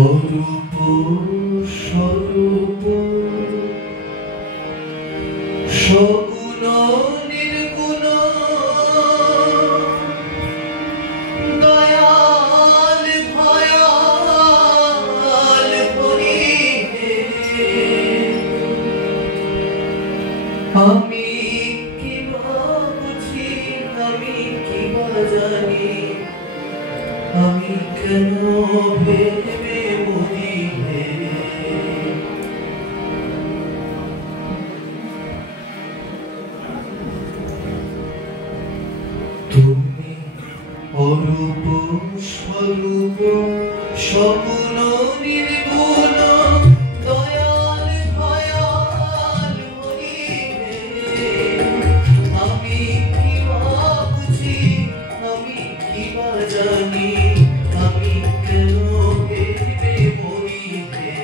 অরূপ স্বরূপ সগুণ নির্গুণ দয়াল ভয়াল হরি হে। আমি কি বা বুঝি, আমি কি বা জানি, আমি কেন ভেবে মরি হে। তুমি অরূপ স্বরূপ সগুণ নির্গুণ দয়াল ভয়াল হরি হে। আমি কি বা বুঝি, আমি কি বা জানি, আমি কেন ভেবে মরি হে।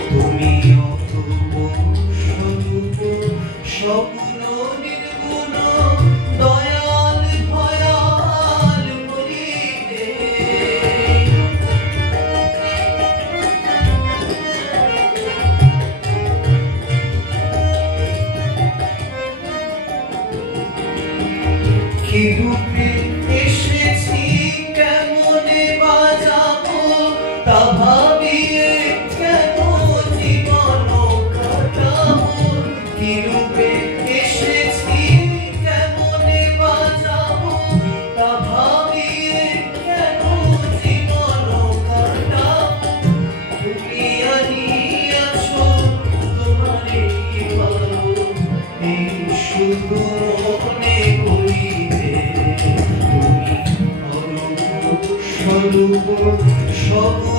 তুমি অরূপ স্বরূপ সগুণ নির্গুণ দয়াল ভয়াল হরি হে। কি রূপে এসেছি, কেমনে বাজাবো, তা ভাবিয়ে কেন জীবন কাটাবো। কি রূপে এসেছি, কেমনে বাজাবো, তা ভাবিয়ে কেন জীবন কাটাবো। তুমি আনিয়াছো তোমারে পাবো, এই শুধু মনে করিবে। তুমি অরূপ স্বরূপ সগুণ